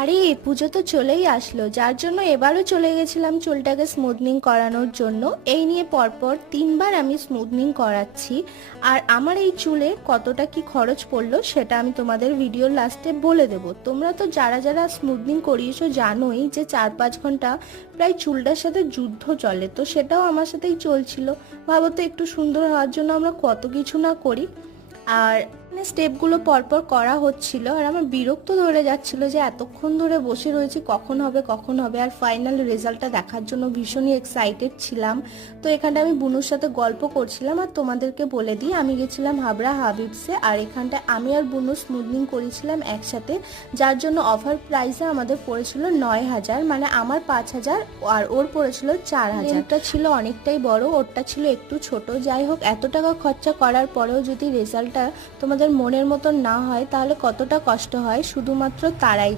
আরে পুজো তো চলেই আসলো, যার জন্য এবারও চলে গেছিলাম চুলটাকে স্মুথনিং করানোর জন্য। এই নিয়ে পরপর 3বার আমি স্মুথনিং করাচ্ছি। আর আমার এই চুলে কতটা কি খরচ পড়লো সেটা আমি তোমাদের ভিডিওর লাস্টে বলে দেব। তোমরা তো যারা যারা স্মুথনিং করিয়েছো জানোই যে 4-5 ঘন্টা প্রায় চুলটার সাথে যুদ্ধ চলে, তো সেটাও আমার সাথেই চলছিল। ভাবো তো একটু সুন্দর হওয়ার জন্য আমরা কত কিছু না করি। আর স্টেপগুলো পরপর করা হচ্ছিল আর আমার বিরক্ত ধরে যাচ্ছিল যে এতক্ষণ ধরে বসে রয়েছি, কখন হবে কখন হবে। আর ফাইনাল রেজাল্টটা দেখার জন্য ভীষণই এক্সাইটেড ছিলাম। তো এখানটা আমি বুনুর সাথে গল্প করছিলাম। আর তোমাদেরকে বলে দিই, আমি গেছিলাম হাবড়া হাবিবসে, আর এখানটায় আমি আর বুনু স্মুথনিং করেছিলাম একসাথে, যার জন্য অফার প্রাইসে আমাদের পড়েছিল 9,000, মানে আমার 5,000 আর ওর পড়েছিল 4,000। এটা ছিল অনেকটাই বড়, ওরটা ছিল একটু ছোট। যাই হোক, এত টাকা খরচা করার পরেও যদি রেজাল্টটা তোমাদের মনের মতন না হয় তাহলে কতটা কষ্ট হয় শুধুমাত্র তারাই